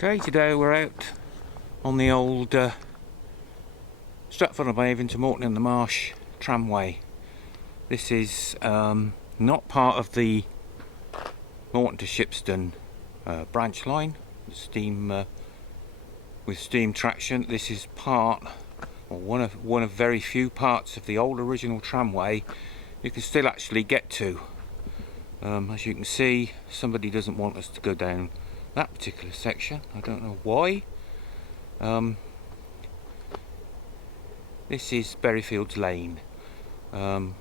Okay, today we're out on the old Stratford to Moreton in the Marsh Tramway. This is not part of the Moreton to Shipston branch line, steam with steam traction. This is part, or one of very few parts of the old original tramway you can still actually get to. As you can see, somebody doesn't want us to go down that particular section. I don't know why. This is Berryfields Lane. That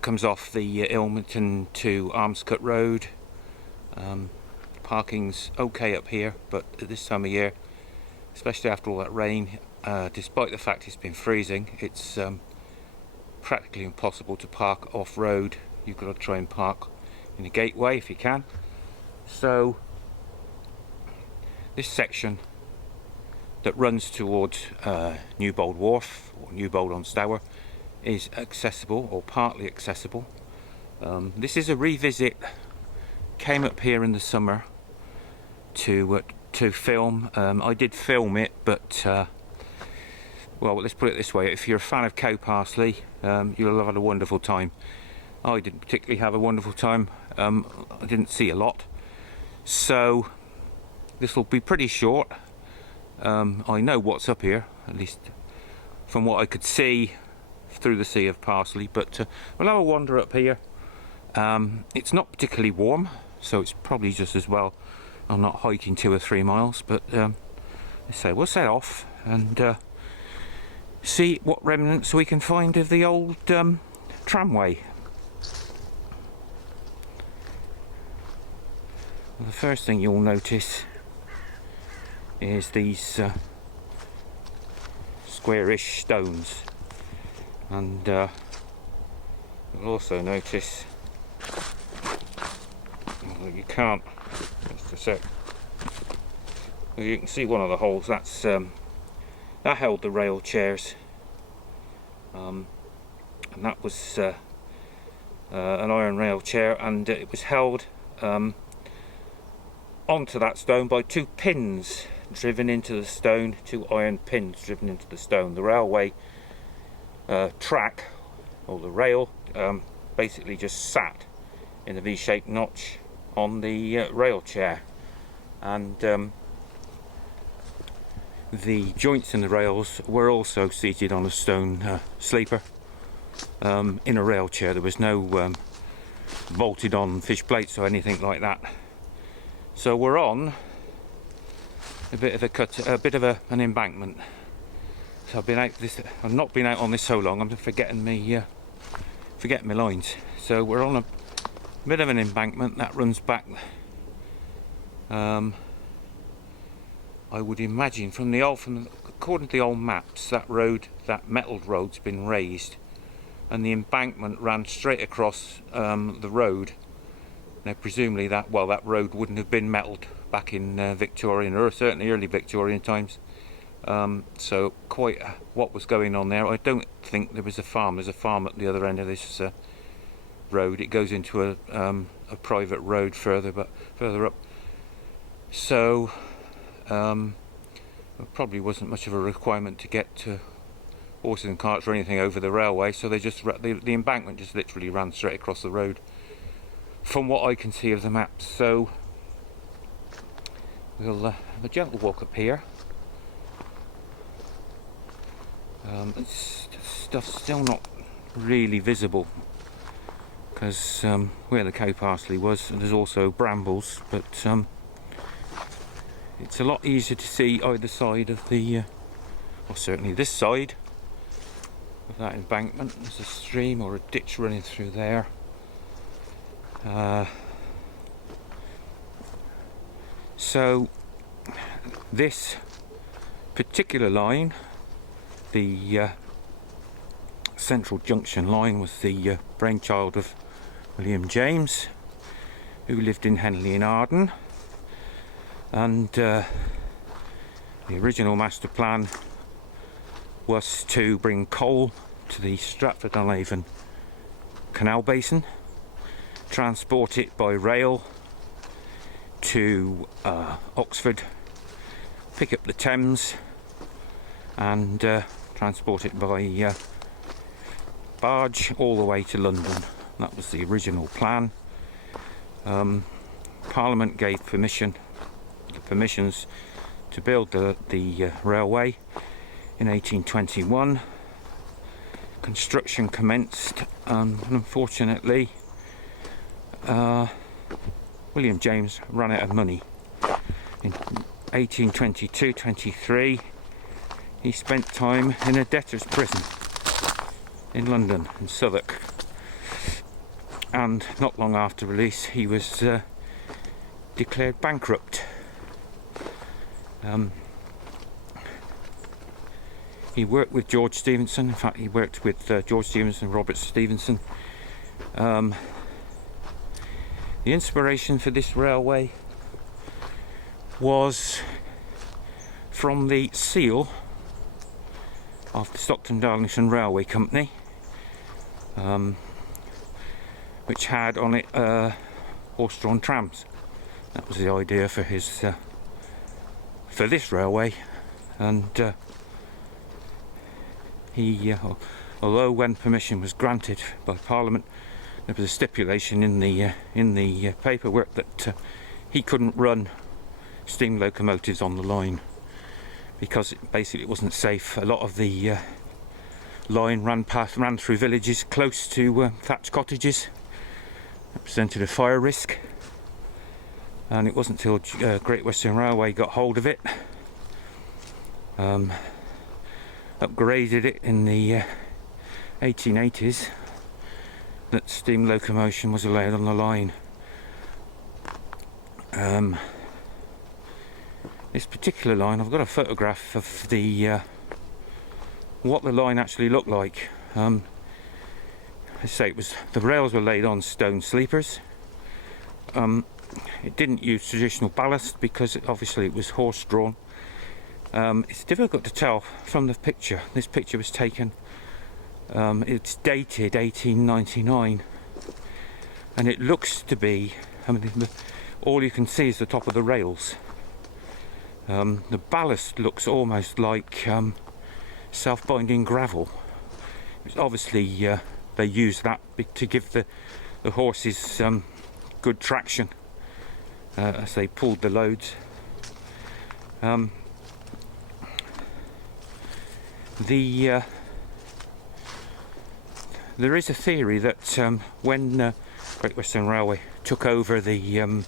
comes off the Ilmington to Armscut Road. Parking's okay up here, but at this time of year, especially after all that rain, despite the fact it's been freezing, it's practically impossible to park off-road. You've got to try and park in a gateway if you can. So this section that runs towards Newbold Wharf or Newbold on Stour is accessible, or partly accessible. This is a revisit. Came up here in the summer to film. I did film it, but well, let's put it this way: if you're a fan of cow parsley, you'll have had a wonderful time. I didn't particularly have a wonderful time. I didn't see a lot, so this will be pretty short. I know what's up here, at least from what I could see through the sea of parsley, but we'll have a wander up here. It's not particularly warm, so it's probably just as well I'm not hiking 2 or 3 miles, but so we'll set off and see what remnants we can find of the old tramway. Well, the first thing you'll notice is these squarish stones, and you'll also notice, well, you can't, just a sec, well, you can see one of the holes. That's that held the rail chairs, and that was an iron rail chair, and it was held onto that stone by 2 pins driven into the stone, 2 iron pins driven into the stone. The railway track, or the rail, basically just sat in a V-shaped notch on the rail chair, and the joints in the rails were also seated on a stone sleeper in a rail chair. There was no bolted on fish plates or anything like that. So we're on a bit of an embankment. So I've not been out on this so long, I'm forgetting my lines. So we're on a bit of an embankment that runs back. I would imagine according to the old maps, that metalled road's been raised, and the embankment ran straight across the road. Now, presumably that road wouldn't have been metalled back in Victorian, or certainly early Victorian times. So quite what was going on there. I don't think there was a farm. There's a farm at the other end of this road. It goes into a private road further up. So there probably wasn't much of a requirement to get to horses and carts or anything over the railway. So they just the embankment just literally ran straight across the road, from what I can see of the maps. So we'll have a gentle walk up here. Stuff's still not really visible because where the cow parsley was, there's also brambles, but it's a lot easier to see either side of the, or certainly this side of that embankment. There's a stream or a ditch running through there. So this particular line, the Central Junction line, was the brainchild of William James, who lived in Henley in Arden, and the original master plan was to bring coal to the Stratford-on-Avon canal basin, transport it by rail to Oxford, pick up the Thames and transport it by barge all the way to London. That was the original plan. Parliament gave permissions to build the railway in 1821. Construction commenced, and unfortunately William James ran out of money. In 1822-23 he spent time in a debtor's prison in London, in Southwark, and not long after release he was declared bankrupt. He worked with George Stephenson. In fact, he worked with George Stephenson and Robert Stephenson. The inspiration for this railway was from the seal of the Stockton Darlington Railway Company, which had on it horse-drawn trams. That was the idea for his for this railway, and he, although when permission was granted by Parliament, there was a stipulation in the paperwork that he couldn't run steam locomotives on the line because basically it wasn't safe. A lot of the line ran through villages close to thatched cottages. That presented a fire risk, and it wasn't until Great Western Railway got hold of it, upgraded it in the 1880s, that steam locomotion was allowed on the line. This particular line, I've got a photograph of the what the line actually looked like. I say the rails were laid on stone sleepers. It didn't use traditional ballast because obviously it was horse-drawn. It's difficult to tell from the picture. This picture was taken, it's dated 1899, and it looks to be, I mean, all you can see is the top of the rails. The ballast looks almost like self-binding gravel. It's obviously they use that to give the horses good traction as they pulled the loads. There is a theory that when Great Western Railway took over the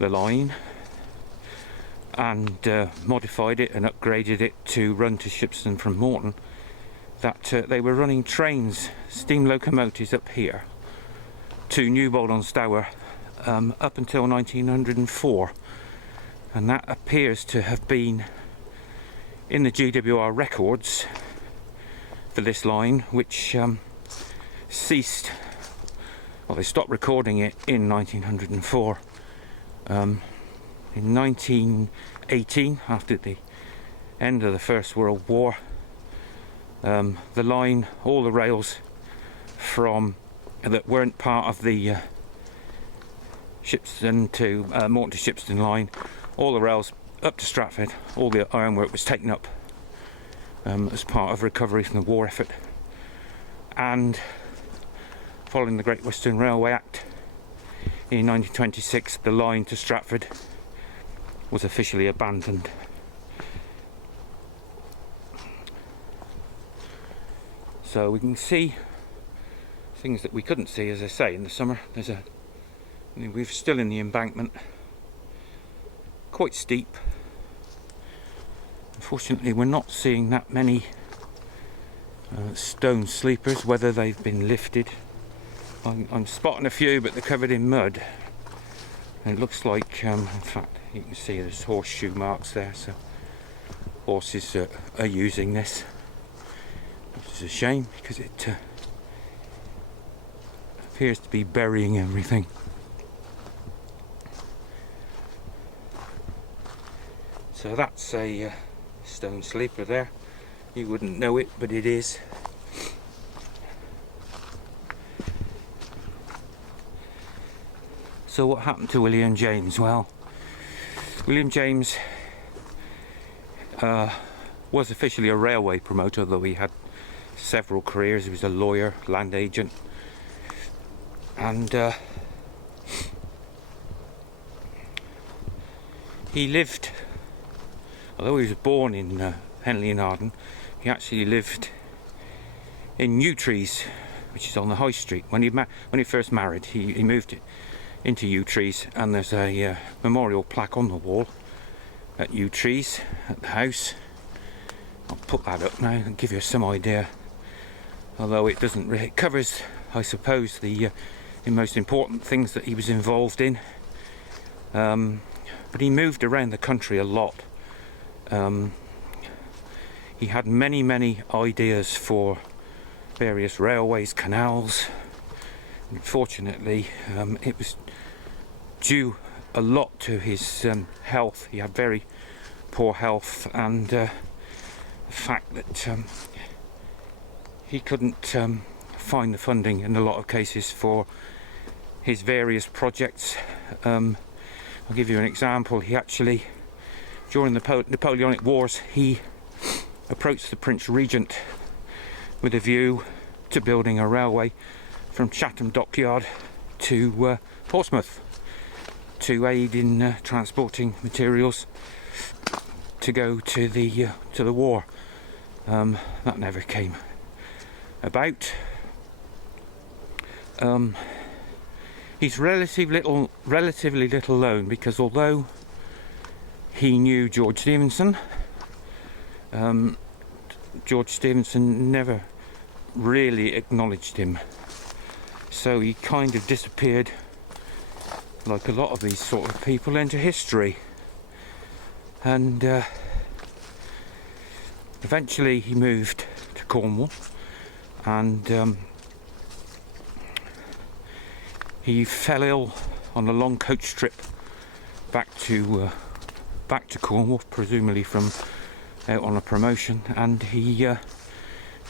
line and modified it and upgraded it to run to Shipston from Moreton, that they were running trains, steam locomotives up here to Newbold-on-Stour up until 1904, and that appears to have been in the GWR records for this line, which ceased, well, they stopped recording it in 1904. In 1918, after the end of the First World War, the line, all the rails from that weren't part of the Shipston to Moreton to Shipston line, all the rails up to Stratford, all the ironwork was taken up as part of recovery from the war effort. And following the Great Western Railway Act in 1926, the line to Stratford was officially abandoned. So we can see things that we couldn't see, as I say, in the summer. We're still in the embankment, quite steep. Unfortunately, we're not seeing that many stone sleepers, whether they've been lifted. I'm spotting a few, but they're covered in mud. And it looks like, in fact, you can see there's horseshoe marks there, so horses are using this, which is a shame because it appears to be burying everything. So that's a stone sleeper there. You wouldn't know it, but it is. So what happened to William James? Well, William James was officially a railway promoter, though he had several careers. He was a lawyer, land agent, and he lived, although he was born in Henley in Arden, he actually lived in Newtrees, which is on the High Street. When he first married, he moved into Newtrees, and there's a memorial plaque on the wall at Newtrees, at the house. I'll put that up now and give you some idea, although it doesn't really, it covers, I suppose, the most important things that he was involved in. But he moved around the country a lot. He had many ideas for various railways, canals. Unfortunately, it was due a lot to his health. He had very poor health, and the fact that he couldn't find the funding in a lot of cases for his various projects. I'll give you an example. He actually, during the Napoleonic Wars, he approached the Prince Regent with a view to building a railway from Chatham Dockyard to Portsmouth, to aid in transporting materials to go to the war. That never came about. He's relatively little known, because although he knew George Stephenson, George Stephenson never really acknowledged him. So he kind of disappeared, like a lot of these sort of people, into history. And eventually he moved to Cornwall, and he fell ill on a long coach trip back to Cornwall, presumably from out on a promotion, and he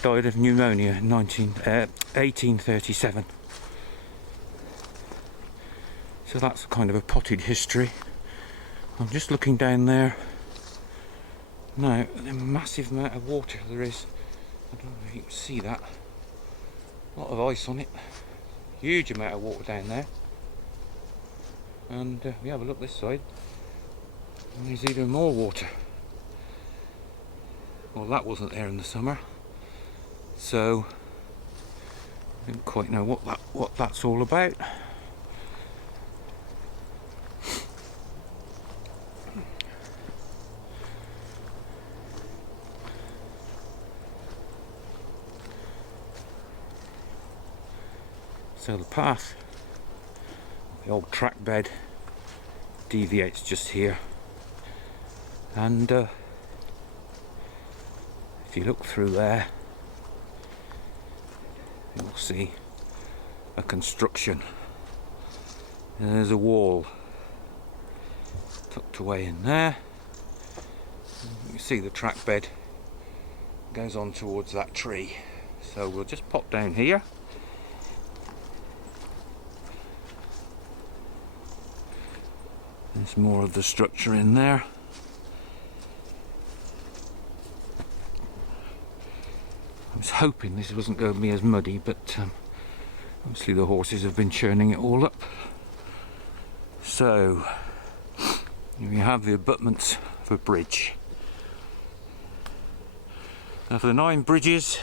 died of pneumonia in 1837. So that's kind of a potted history. I'm just looking down there now, the massive amount of water there is. I don't know if you can see that. A lot of ice on it. Huge amount of water down there. And we have a look this side, and there's even more water. Well, that wasn't there in the summer, so I don't quite know what that's all about. So the path, the old track bed, deviates just here, and if you look through there, you'll see a construction. And there's a wall tucked away in there. You can see the track bed goes on towards that tree. So we'll just pop down here. There's more of the structure in there. I was hoping this wasn't going to be as muddy, but obviously the horses have been churning it all up. So here we have the abutments of a bridge. Now, for the 9 bridges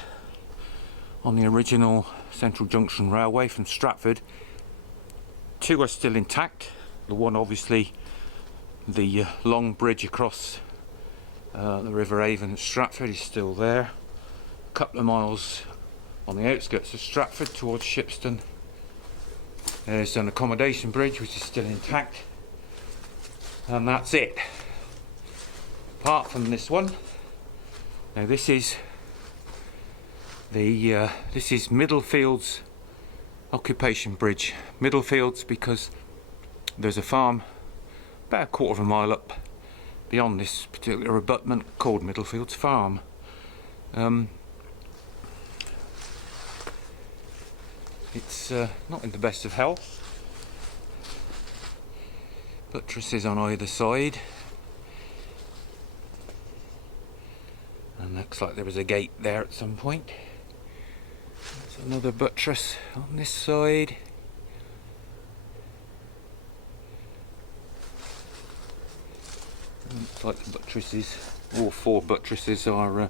on the original Central Junction Railway from Stratford, 2 are still intact. The one, obviously, the long bridge across the River Avon at Stratford, is still there. A couple of miles on the outskirts of Stratford towards Shipston, there's an accommodation bridge which is still intact, and that's it. Apart from this one. Now this is Middlefields occupation bridge. Middlefields because there's a farm about a quarter of a mile up beyond this particular abutment called Middlefields Farm. It's not in the best of health. buttresses on either side, and looks like there was a gate there at some point. There's another buttress on this side. Looks like the buttresses, all four buttresses, are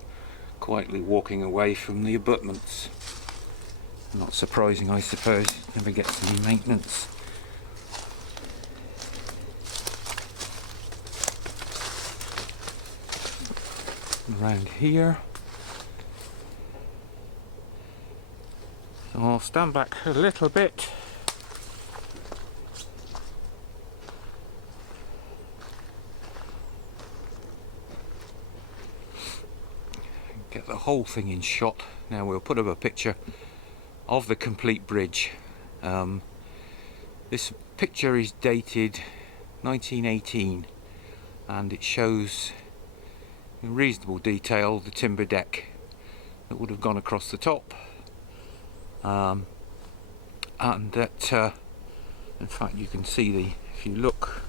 quietly walking away from the abutments. Not surprising, I suppose. Never gets any maintenance. Around here. So I'll stand back a little bit. Get the whole thing in shot. Now we'll put up a picture of the complete bridge. This picture is dated 1918 and it shows in reasonable detail the timber deck that would have gone across the top, and that in fact you can see if you look,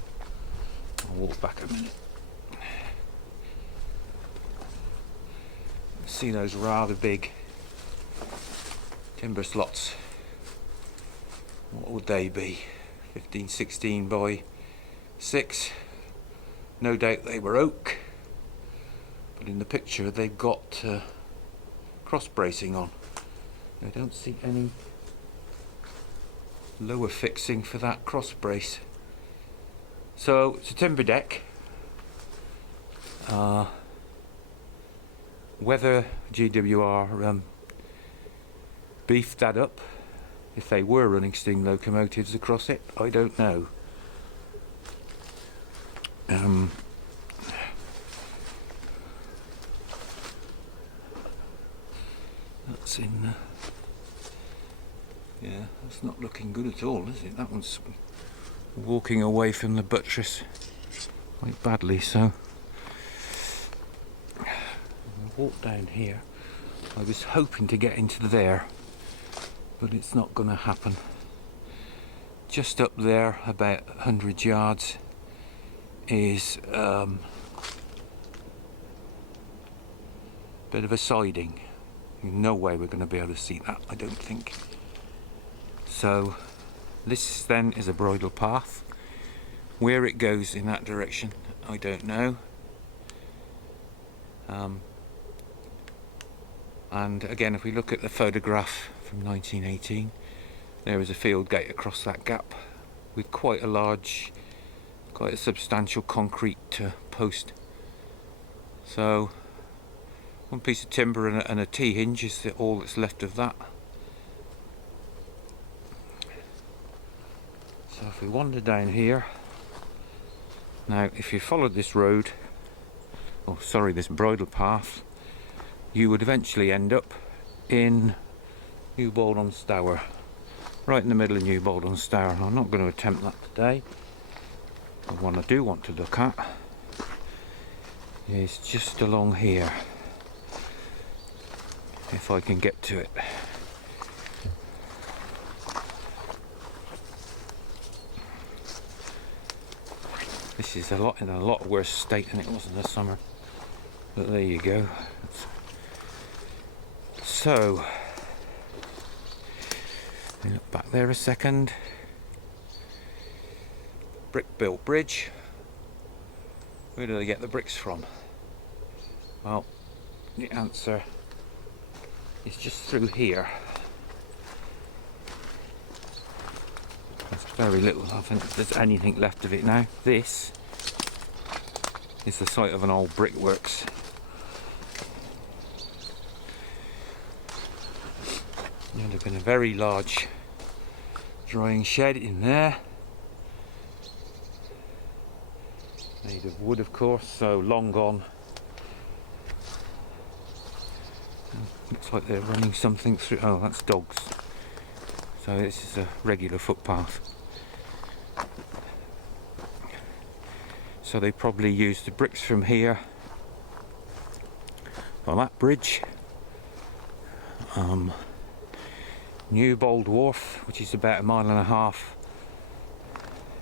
I'll walk back a minute, see those rather big timber slots. What would they be? 15, 16 by 6. No doubt they were oak, but in the picture they've got cross bracing on. I don't see any lower fixing for that cross brace. So it's a timber deck. Whether GWR beefed that up, if they were running steam locomotives across it, I don't know. That's in yeah, that's not looking good at all, is it? That one's walking away from the buttress quite badly, so I'll walk down here. I was hoping to get into there, but it's not going to happen. Just up there, about 100 yards, is a bit of a siding. No way we're going to be able to see that, I don't think. So this then is a bridle path. Where it goes in that direction, I don't know. And again, if we look at the photograph from 1918, there is a field gate across that gap with quite a substantial concrete post. So one piece of timber and a T-hinge is all that's left of that. So if we wander down here, now if you followed this road, this bridle path, you would eventually end up in Newbold-on-Stour, right in the middle of Newbold-on-Stour. I'm not going to attempt that today. The one I do want to look at is just along here, if I can get to it. This is in a lot worse state than it was in the summer, but there you go. So, look back there a second. Brick-built bridge. Where do they get the bricks from? Well, the answer is just through here. There's very little, I think there's anything left of it now. This is the site of an old brickworks. There'd have been a very large drying shed in there, made of wood of course, so long gone. Looks like they're running something through. Oh, that's dogs. So this is a regular footpath. So they probably used the bricks from here for that bridge. Newbold Wharf, which is about 1.5 miles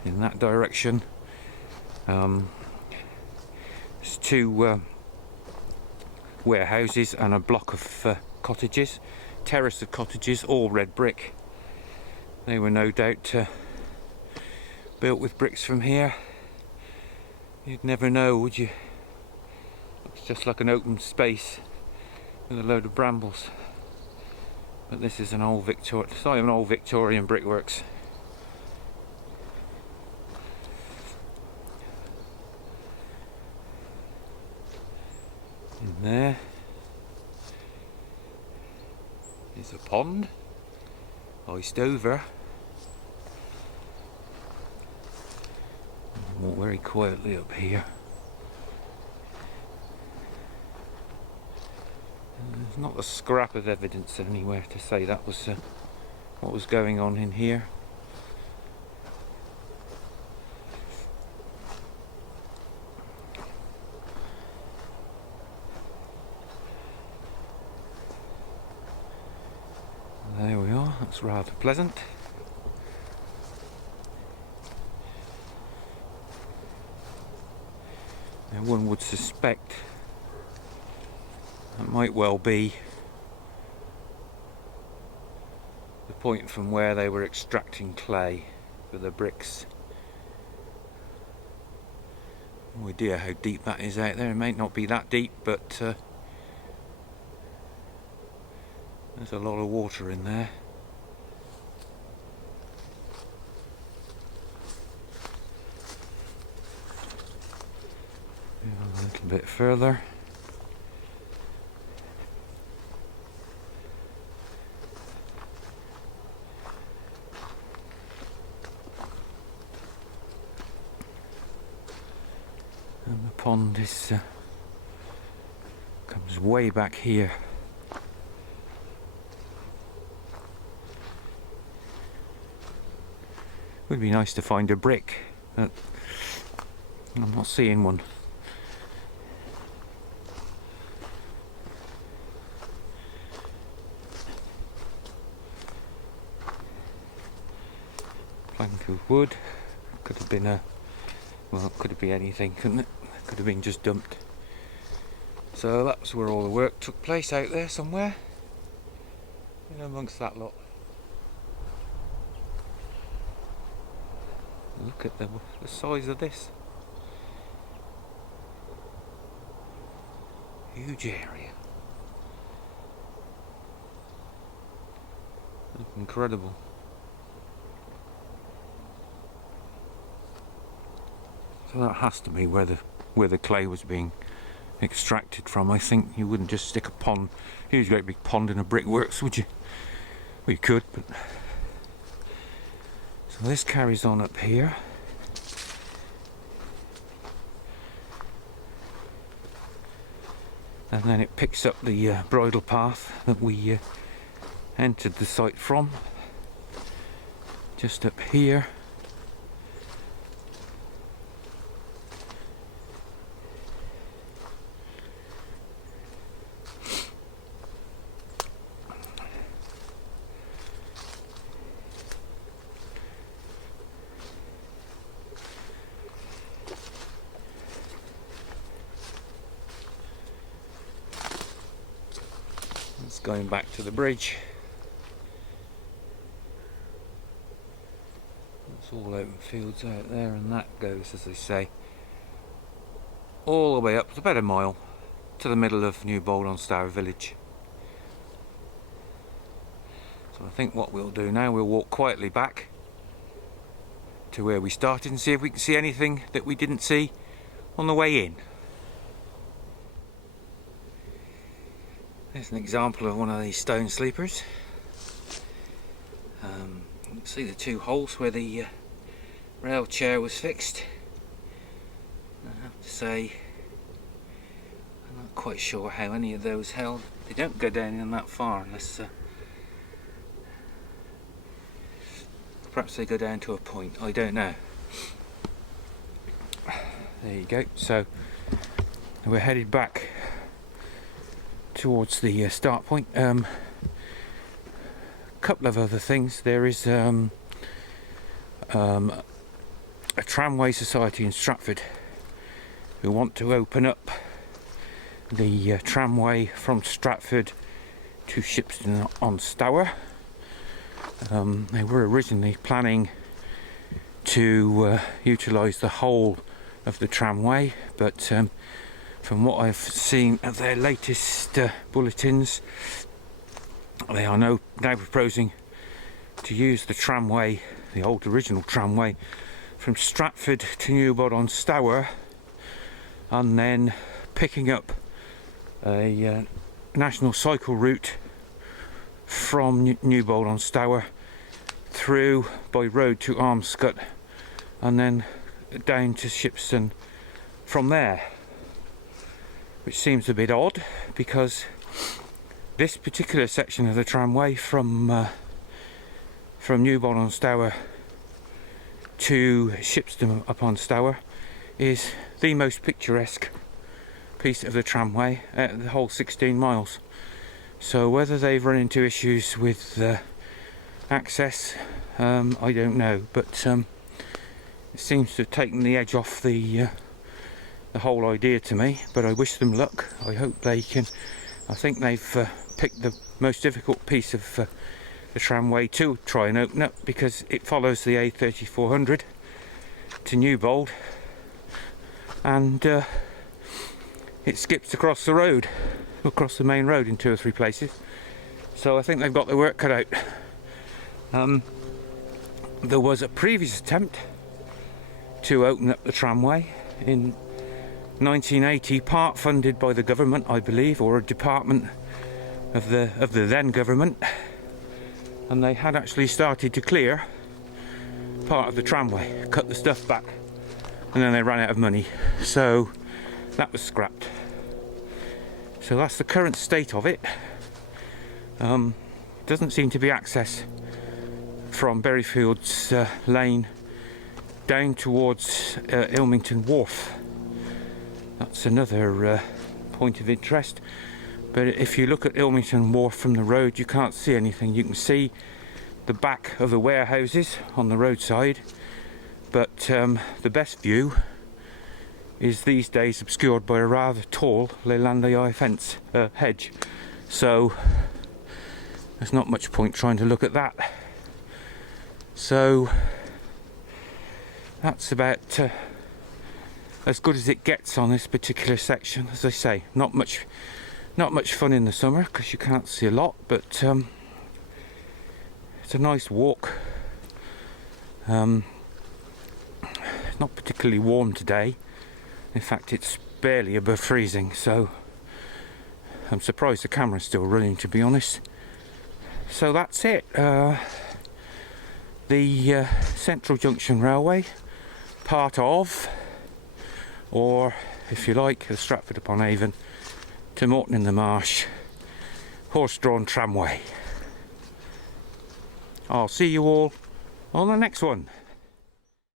in that direction, There's two warehouses and a block of cottages, terrace of cottages, all red brick. They were no doubt built with bricks from here. You'd never know, would you? Looks just like an open space with a load of brambles. But this is an old site of an old Victorian brickworks. In there is a pond, iced over. Walk very quietly up here. There's not a scrap of evidence anywhere to say that was what was going on in here. There we are, that's rather pleasant. Now one would suspect that might well be the point from where they were extracting clay for the bricks. No idea how deep that is out there. It may not be that deep, but there's a lot of water in there. A little bit further. And the pond is comes way back here. Would be nice to find a brick, but I'm not seeing one. Plank of wood. Could have been well, it could have been anything, couldn't it? Could have been just dumped. So that's where all the work took place, out there somewhere, in amongst that lot. Look at the size of this. Huge area. Incredible. So that has to be where the clay was being extracted from. I think you wouldn't just stick a pond, huge great big pond in a brickworks, would you? Well, you could, but so this carries on up here. And then it picks up the bridle path that we entered the site from, just up here. It's going back to the bridge. It's all open fields out there, and that goes, as they say, all the way up, it's about a mile, to the middle of New Bold-on-Stour village. So I think what we'll do now, we'll walk quietly back to where we started and see if we can see anything that we didn't see on the way in. There's an example of one of these stone sleepers. You can see the two holes where the rail chair was fixed. I have to say, I'm not quite sure how any of those held. They don't go down in that far unless perhaps they go down to a point, I don't know. There you go. So we're headed back towards the start point. A couple of other things. There is a a tramway society in Stratford who want to open up the tramway from Stratford to Shipston on Stour. They were originally planning to utilise the whole of the tramway, but from what I've seen of their latest bulletins, they are now proposing to use the tramway, the old original tramway, from Stratford to Newbold on Stour, and then picking up a national cycle route from Newbold on Stour through by road to Armscott and then down to Shipston from there, which seems a bit odd because this particular section of the tramway from Newbold on Stour to Shipston upon Stour is the most picturesque piece of the tramway, the whole 16 miles. So whether they've run into issues with access, I don't know, but it seems to have taken the edge off the whole idea to me. But I wish them luck. I hope they can. I think they've picked the most difficult piece of the tramway to try and open up, because it follows the A3400 to Newbold, and it skips across the road, across the main road in 2 or 3 places. So I think they've got their work cut out. There was a previous attempt to open up the tramway in 1980, part funded by the government, I believe, or a department of the then government, and they had actually started to clear part of the tramway, cut the stuff back, and then they ran out of money, so that was scrapped. So that's the current state of it. Doesn't seem to be access from Berryfields Lane down towards Ilmington Wharf. That's another point of interest. But if you look at Ilmington Wharf from the road, you can't see anything. You can see the back of the warehouses on the roadside, but the best view is these days obscured by a rather tall Leylandii fence hedge. So there's not much point trying to look at that. So that's about as good as it gets on this particular section. As I say, not much fun in the summer because you can't see a lot, but it's a nice walk. It's not particularly warm today. In fact, it's barely above freezing, so I'm surprised the camera's still running, to be honest. So that's it. The Central Junction Railway, part of, or if you like, the Stratford upon Avon to Moreton in the Marsh horse-drawn tramway. I'll see you all on the next one.